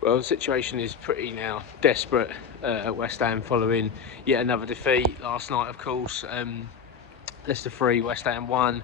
Well, the situation is pretty now desperate at West Ham following yet another defeat last night, of course. Leicester 3, West Ham 1.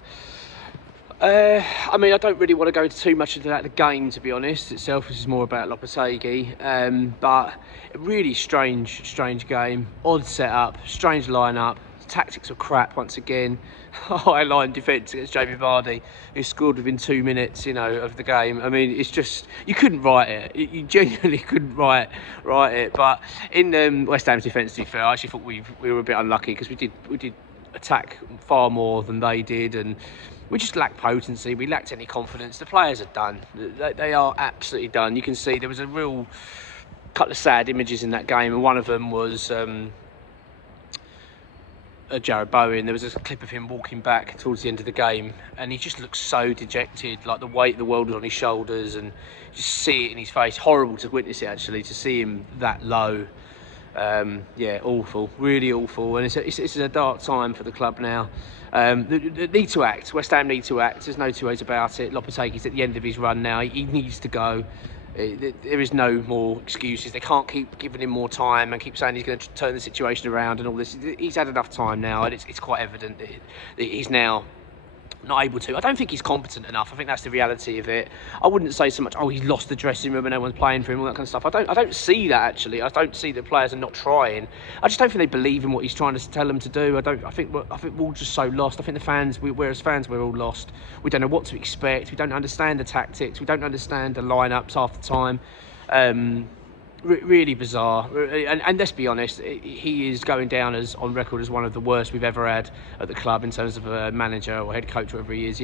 I mean, I don't really want to go too much into the game, to be honest, itself. This is more about Lopetegui. But a really strange game. Odd setup, strange lineup. Tactics were crap once again. High line defence against Jamie Vardy, who scored within 2 minutes, of the game. I mean, it's just, you couldn't write it. You genuinely couldn't write it. But in West Ham's defence, to be fair, I actually thought we were a bit unlucky because we did attack far more than they did, and we just lacked potency. We lacked any confidence. The players are done. They are absolutely done. You can see there was a real couple of sad images in that game, and one of them was Jared Bowen. There was a clip of him walking back towards the end of the game, and he just looked so dejected, like the weight of the world was on his shoulders, and just see it in his face. Horrible to witness it, actually, to see him that low. Yeah, awful, really awful, and it's a dark time for the club now. They need to act. West Ham need to act. There's no two ways about it. Lopetegui's at the end of his run now. He needs to go. There is no more excuses. They can't keep giving him more time and keep saying he's going to turn the situation around and all this. He's had enough time now, and it's quite evident that he's now not able to. I don't think he's competent enough. I think that's the reality of it. I wouldn't say so much, oh, he's lost the dressing room and no one's playing for him, all that kind of stuff. I don't see that, actually. I don't see that players are not trying. I just don't think they believe in what he's trying to tell them to do. I think we're all just so lost. I think the fans, we're all lost. We don't know what to expect. We don't understand the tactics. We don't understand the lineups half the time. Really bizarre, and let's be honest, he is going down as on record as one of the worst we've ever had at the club in terms of a manager or head coach, whatever he is.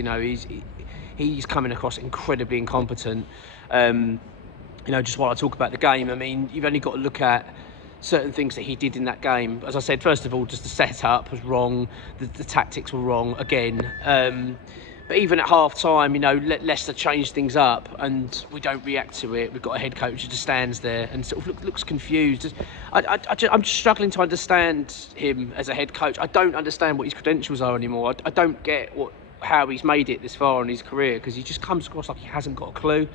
He's coming across incredibly incompetent. Just while I talk about the game, I mean, you've only got to look at certain things that he did in that game. As I said, first of all, just the setup was wrong, the tactics were wrong again. But even at half-time, Leicester changed things up and we don't react to it. We've got a head coach who just stands there and sort of looks confused. I'm just struggling to understand him as a head coach. I don't understand what his credentials are anymore. I don't get how he's made it this far in his career, because he just comes across like he hasn't got a clue.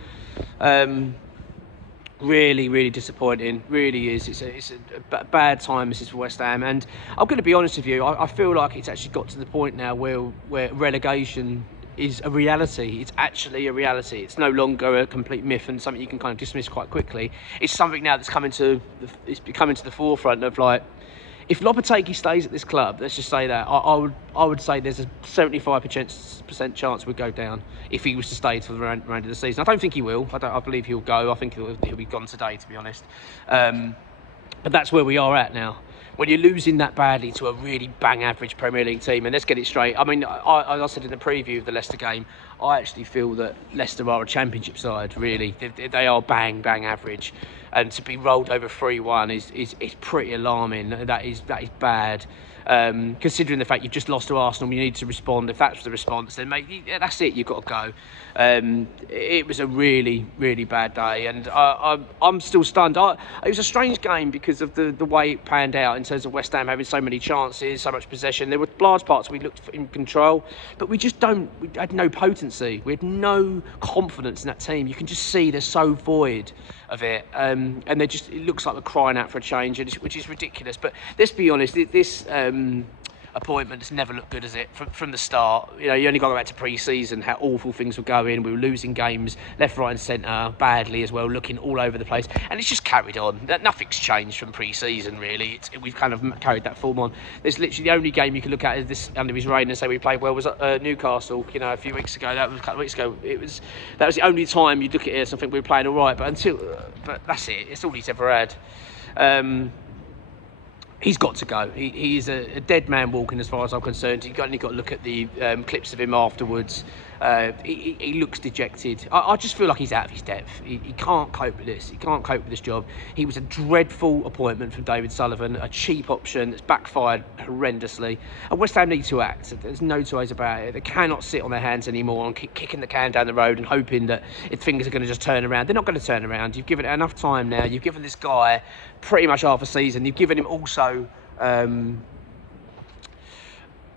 Really disappointing. Really is. It's a bad time, this is for West Ham. And I'm going to be honest with you, I feel like it's actually got to the point now where relegation is a reality. It's actually a reality. It's no longer a complete myth and something you can kind of dismiss quite quickly. It's something now that's coming to the forefront of, like, if Lopetegui stays at this club, let's just say that, I would say there's a 75% chance we'd go down if he was to stay till the round of the season. I don't think he will. I believe he'll go. I think he'll be gone today, to be honest. But that's where we are at now. When you're losing that badly to a really bang average Premier League team, and let's get it straight. I mean, I said in the preview of the Leicester game, I actually feel that Leicester are a Championship side, really. They are bang average. And to be rolled over 3-1 is pretty alarming. That is bad. Considering the fact you've just lost to Arsenal, you need to respond. If that's the response, then mate, that's it. You've got to go. It was a really bad day, and I'm still stunned. It was a strange game because of the way it panned out in terms of West Ham having so many chances, so much possession. There were large parts we looked in control, but we had no potency. We had no confidence in that team. You can just see they're so void of it, and it looks like we're crying out for a change, which is ridiculous. But let's be honest, this appointment has never looked good, has it? From the start, you only got back to pre-season, how awful things were going. We were losing games left, right and centre badly as well, looking all over the place, and it's just carried on. Nothing's changed from pre-season, really. We've kind of carried that form on. There's literally the only game you can look at is this under his reign and say we played well was Newcastle, a few weeks ago. That was a couple of weeks ago. That was the only time you'd look at it and think we were playing all right, but that's it. It's all he's ever had. He's got to go. He is a dead man walking, as far as I'm concerned. You've only got to look at the clips of him afterwards. He looks dejected. I just feel like he's out of his depth. He can't cope with this. He can't cope with this job. He was a dreadful appointment from David Sullivan, a cheap option that's backfired horrendously. And West Ham need to act. There's no two ways about it. They cannot sit on their hands anymore and keep kicking the can down the road and hoping that things are going to just turn around. They're not going to turn around. You've given it enough time now. You've given this guy pretty much half a season. You've given him also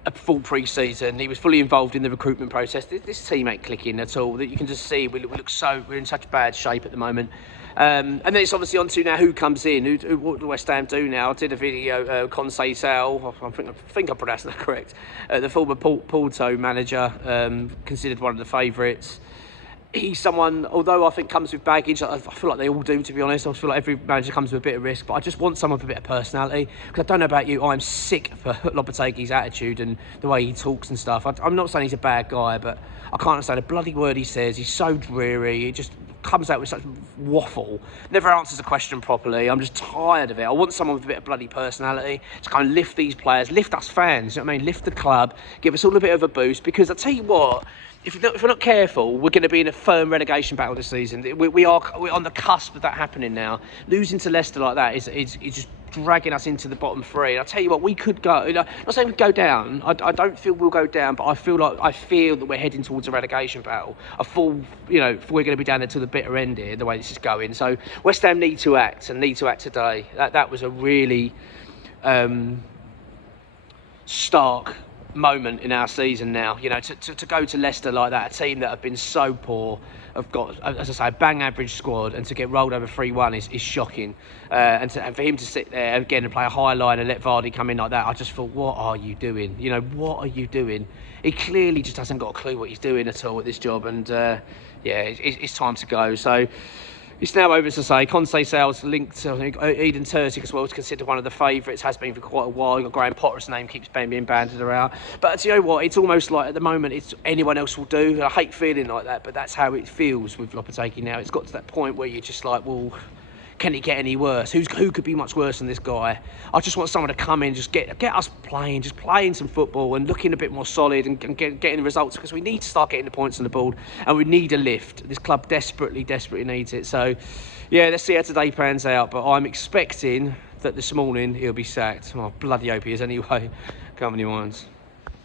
a full pre-season. He was fully involved in the recruitment process. This team ain't clicking at all. That you can just see we're in such bad shape at the moment. And then it's obviously on to now who comes in. What do West Ham do now? I did a video, Conceição, I think I pronounced that correct. The former Porto manager, considered one of the favourites. He's someone, although I think comes with baggage, I feel like they all do, to be honest. I feel like every manager comes with a bit of risk, but I just want someone with a bit of personality. Because I don't know about you, I'm sick for Lopetegui's attitude and the way he talks and stuff. I'm not saying he's a bad guy, but I can't understand a bloody word he says. He's so dreary. He just comes out with such waffle, never answers a question properly. I'm just tired of it. I want someone with a bit of bloody personality to kind of lift these players, lift us fans, you know what I mean? Lift the club, give us all a bit of a boost. Because I tell you what, if we're not careful, we're going to be in a firm relegation battle this season. We're on the cusp of that happening now. Losing to Leicester like that is just dragging us into the bottom three. And I tell you what, we could go. I'm not saying we go down. I don't feel we'll go down, but I feel that we're heading towards a relegation battle. We're going to be down there to the bitter end here, the way this is going. So West Ham need to act today. That was a really stark moment in our season now. To go to Leicester like that, a team that have been so poor, have got, as I say, a bang average squad, and to get rolled over 3-1 is shocking. And for him to sit there again and play a high line and let Vardy come in like that, I just thought, what are you doing? What are you doing? He clearly just hasn't got a clue what he's doing at all at this job, and it's time to go. So it's now over, to say. Conceição's linked to, I think, Eden Terzic as well, is considered one of the favourites, has been for quite a while. You've got Graham Potter's name keeps being banded around. But you know what? It's almost like at the moment, it's anyone else will do. I hate feeling like that, but that's how it feels with Lopetegui now. It's got to that point where you're just like, well, can it get any worse? Who could be much worse than this guy? I just want someone to come in, just get us playing, just playing some football and looking a bit more solid and getting the results, because we need to start getting the points on the board and we need a lift. This club desperately needs it. So, yeah, let's see how today pans out. But I'm expecting that this morning he'll be sacked. Oh, bloody hope he is anyway. Come on, you ones.